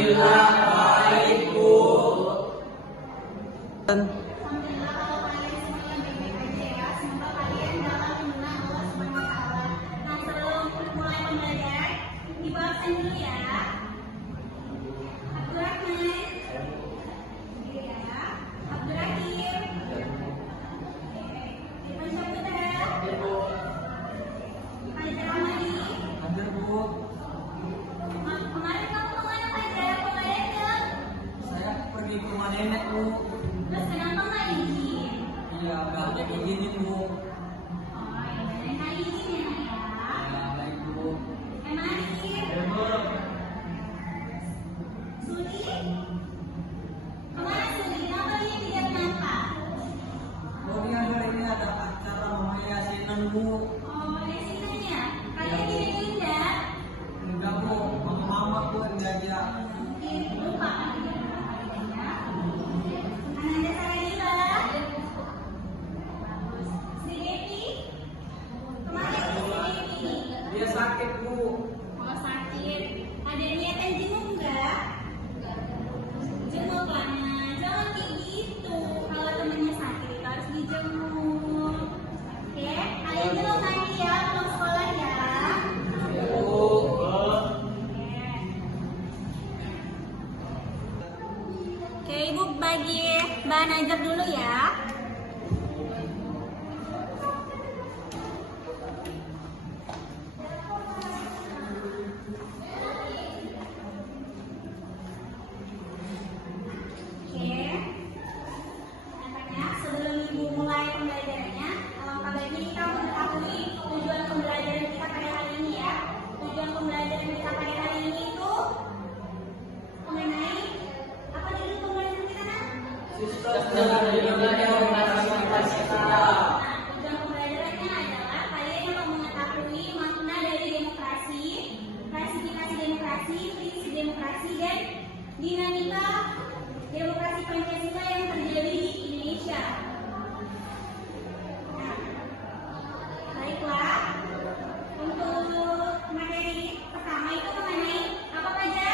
Alhamdulillah baik, Bu. Alhamdulillah kalau kalian semuanya baik-baik aja ya. Semoga kalian dalam lindungan Allah Subhanahu wa Ta'ala. Nah, sebelum mulai pembelajaran, ibu absen dulu ya. Abdurrahman, ya. Abdurrahim, Irfan Syahputra, Fajar Rahmadi. Hadir, Bu. Kemarin kamu kemana Fajar? Kemarin ya? Saya pergi ke rumah nenek, Bu. Terus kenapa nggak izin? Iya, nggak ada izin, Bu. Oh, ya udah nggak izin ya. Ya, baik, Bu. Emangin. Sudi? Kemana Sudi? Kenapa dia tidak kenapa? Bu, ini ada acara menghiasinan, Bu. Oh, yasinan ya? Kalian tidak diundang? Enggak, Bu. Mama, Bu, yang diajak. Mungkin lupa kali ya. Ananda Saragila? Sri Devi? Kemana Sri Devi? Dia sakit, Bu. Oh, sakit. Ada niatan jenguk nggak? Jenguk lah, nah, jangan kayak gitu. Kalau temennya sakit itu harus dijenguk. Oke, kalian belum mandi ya, belum sekolah ya. Ya, Bu. Oke, Ibu bagi bahan ajar dulu ya. Oke. Nampaknya sebelum Ibu mulai pembelajarannya, alangkah baiknya kita mengetahui tujuan pembelajaran kita pada hari ini ya. Tujuan pembelajaran kita pada hari ini itu mengenai apa judul pembelajaran kita? Nah, tujuan pembelajarannya adalah kalian yang mau mengetahui makna dari demokrasi, klasifikasi demokrasi, prinsip demokrasi, dan dinamika demokrasi Pancasila yang terjadi di Indonesia. Nah, baiklah. Untuk materi pertama itu mengenai apa saja?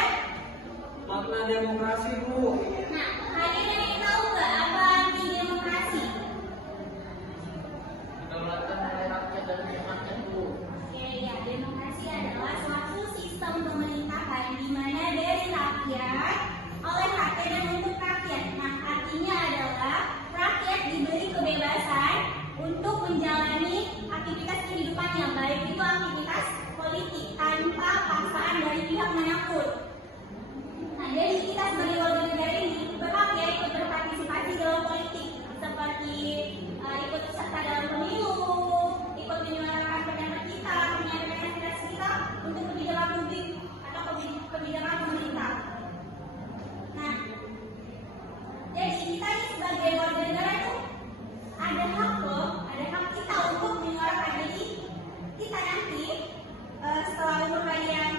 Makna demokrasi, Bu. Nah, kalian ada yang tahu nggak apa arti demokrasi? Kedaulatan rakyat dan nikmatnya, Bu. Oke, ya, demokrasi adalah suatu sistem pemerintahan di mana dari rakyat, oleh rakyat dan untuk rakyat. Nah, artinya adalah rakyat diberi kebebasan untuk menjalani aktivitas kehidupannya, baik itu aktivitas politik tanpa paksaan dari pihak manapun. Nah, jadi kita sebagai warga negara ini berhak ya ikut berpartisipasi dalam politik, seperti ikut serta dalam pemilu, ikut menyuarakan pendapat kita, menyampaikan aspirasi kita untuk kebijakan publik atau kebijakan pemerintah. Nah, jadi kita ini sebagai warga negara itu ada hak loh, ada hak kita untuk menyuarakan. Jadi kita nanti setelah umur kalian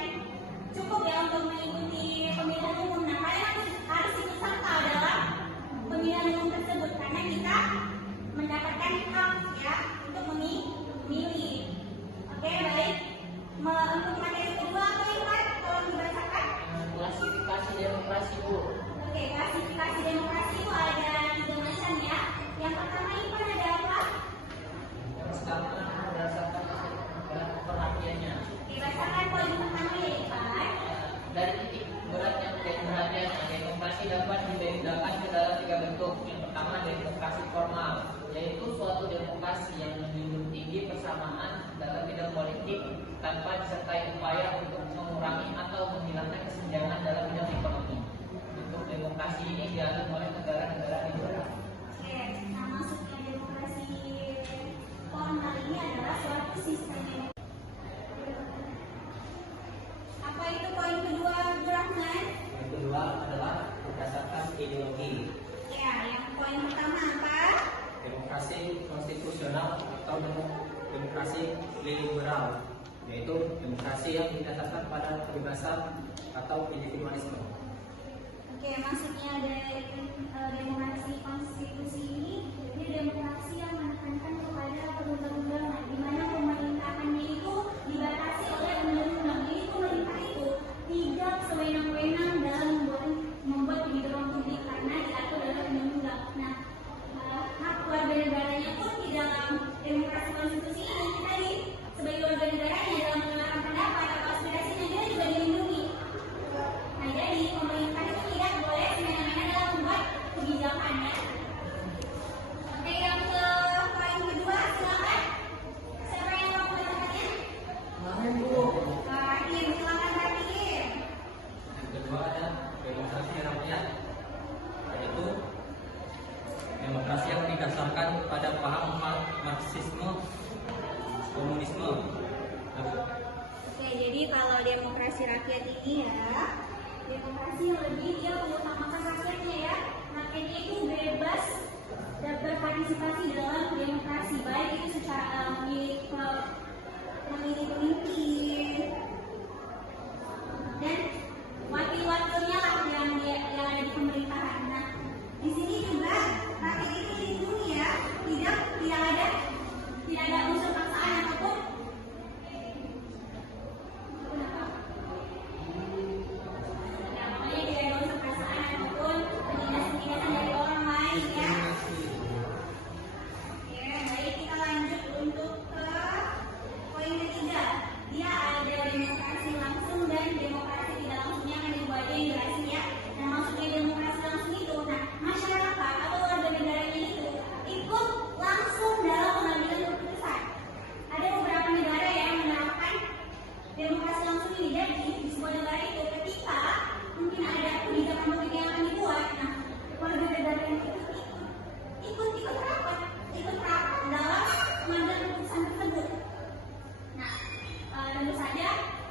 cukup ya untuk mengikuti pemilihan umum, nah kalian harus ikut serta dalam pemilihan umum tersebut karena kita mendapatkan hak ya untuk memilih. Oke, baik. Untuk materi kedua apa yang tolong dibacakan? Klasifikasi demokrasi, Bu. Oke, klasifikasi demokrasi itu ada 3 macam ya. Yang pertama itu ada apa? Yang pertama berdasarkan perhatiannya. Oke, bacakan poin pertama ya, Ivan. Dari titik beratnya perhatian, demokrasi dapat dibedakan ke dalam 3 bentuk. Yang pertama demokrasi formal, yaitu suatu demokrasi yang menjunjung tinggi persamaan dalam bidang politik tanpa disertai upaya untuk mengurangi atau menghilangkan kesenjangan dalam bidang ekonomi. Bentuk demokrasi ini dianut oleh negara-negara liberal. Oke, nah maksudnya demokrasi formal ini adalah suatu sistem yang apa itu poin kedua, Abdurrahman? Yang kedua adalah berdasarkan ideologi. Ya, yang poin pertama apa? Demokrasi konstitusional atau demokrasi liberal, yaitu demokrasi yang didasarkan pada kebebasan atau individualisme. Oke, maksudnya dari demokrasi konstitusi ini demokrasi yang menekankan kepada perundang-undangan, di mana pemerintahannya itu dibatasi oleh undang-undang. Jadi pemerintah itu tidak sewenang-wenang dalam didasarkan pada paham Marxisme, komunisme. Oke, jadi kalau demokrasi rakyat ini ya, demokrasi yang lebih dia mengutamakan rakyatnya ya. Rakyatnya itu bebas dan berpartisipasi dalam demokrasi, baik itu secara memilih pemimpin dan wakil-wakilnya lah yang ada di pemerintahan. Nah, di sini juga rakyat itu dilindungi ya, tidak ada unsur paksaan ataupun ya, pokoknya tidak ada unsur paksaan ataupun penindasan dari orang lain ya. Oke, baik, kita lanjut untuk ke poin ketiga. Dia ada demokrasi langsung dan demokrasi tidak langsungnya akan dibuat yang jelasin ya. Nah, maksudnya demokrasi langsung itu, nah masyarakat atau warga negaranya itu ikut langsung dalam pengambilan keputusan. Ada beberapa negara yang menerapkan demokrasi langsung ini. Jadi di sebuah negara itu ketika mungkin ada kebijakan publik yang akan dibuat, nah warga negara yang ikut rapat dalam pengambilan keputusan tersebut. Nah, tentu saja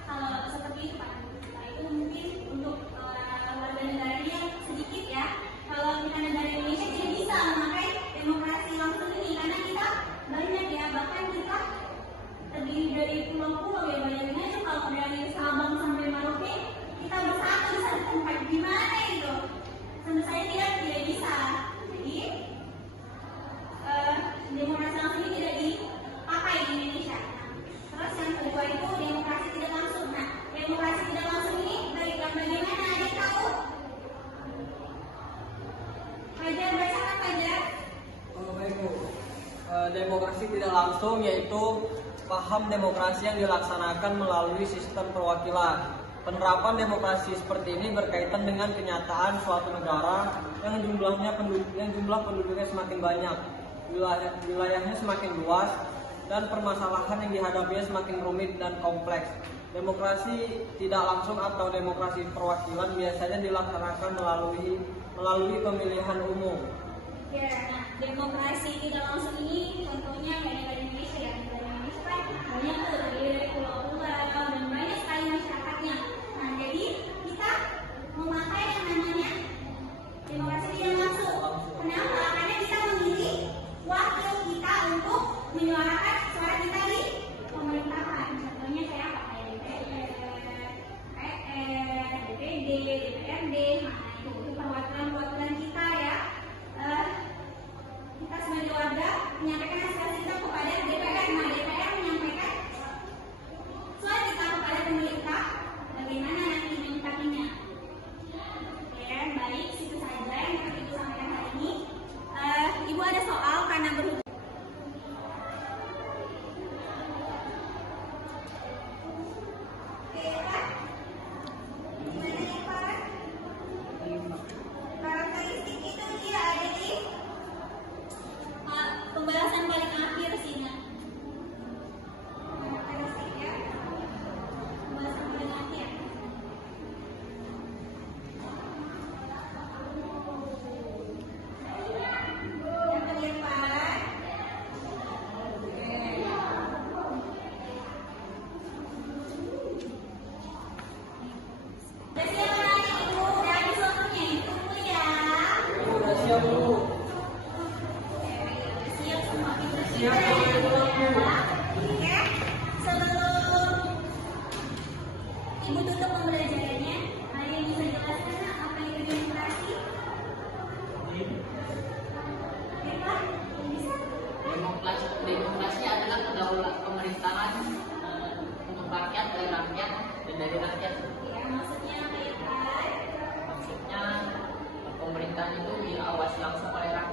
kalau seperti itu Pak, nah, itu mungkin untuk warga negaranya yang sedikit ya. Kalau kita negara Indonesia tidak bisa memakai demokrasi langsung ini karena kita banyak ya, bahkan kita terdiri dari pulau-pulau ya. Bayangin aja kalau dari Sabang sampai Merauke kita bersatu di satu tempat, gimana itu? Tentu saja tidak bisa. Jadi demokrasi langsung ini tidak dipakai di Indonesia. Terus yang kedua itu demokrasi tidak langsung. Nah, demokrasi tidak langsung ini bagaimana? Ada yang tahu? Fajar, bacakan Fajar. Baik Bu. Demokrasi tidak langsung yaitu paham demokrasi yang dilaksanakan melalui sistem perwakilan. Penerapan demokrasi seperti ini berkaitan dengan kenyataan suatu negara yang jumlah penduduknya semakin banyak, wilayahnya semakin luas, dan permasalahan yang dihadapinya semakin rumit dan kompleks. Demokrasi tidak langsung atau demokrasi perwakilan biasanya dilaksanakan melalui pemilihan umum. Ya, nah, demokrasi tidak langsung ini contohnya kayak negara Indonesia ya. Negara Indonesia kan banyak tuh terdiri dari pulau-pulau dan banyak sekali masyarakatnya. Nah, jadi kita memakai yang namanya demokrasi tidak langsung. Kenapa? Karena kita memilih wakil kita untuk menyuarakan suara kita di pemerintahan. Contohnya kayak apa? Kayak DPR, DPD, DPRD. Nah, itu perwakilan kita ya. Kita sebagai warga menyampaikan aspirasi kita kepada DPR. Nah, DPR menyampaikan suara kita kepada pemerintah. Bagaimana nanti menyikapinya? Ya, baik, itu saja yang dapat Ibu sampaikan hari ini. Ibu ada soal karena berhubung. Karakteristik itu dia ada di pembahasan paling akhir sih. Karakteristik ya, pembahasan paling akhir. Yang kedepan, udah siap orangnya Ibu, udah habis waktunya, tunggu ya. Sudah siap Bu. Siap semua kita Siap, Bu. Oke, sebelum Ibu tutup pembelajarannya, ada yang bisa jelaskan apa itu demokrasi? Oke Pak, bisa? Demokrasi adalah kedaulatan pemerintahan untuk rakyat, oleh rakyat, dan dari rakyat. Ya, maksudnya apa ya Pak? Maksudnya pemerintahan itu diawasi langsung oleh rakyat.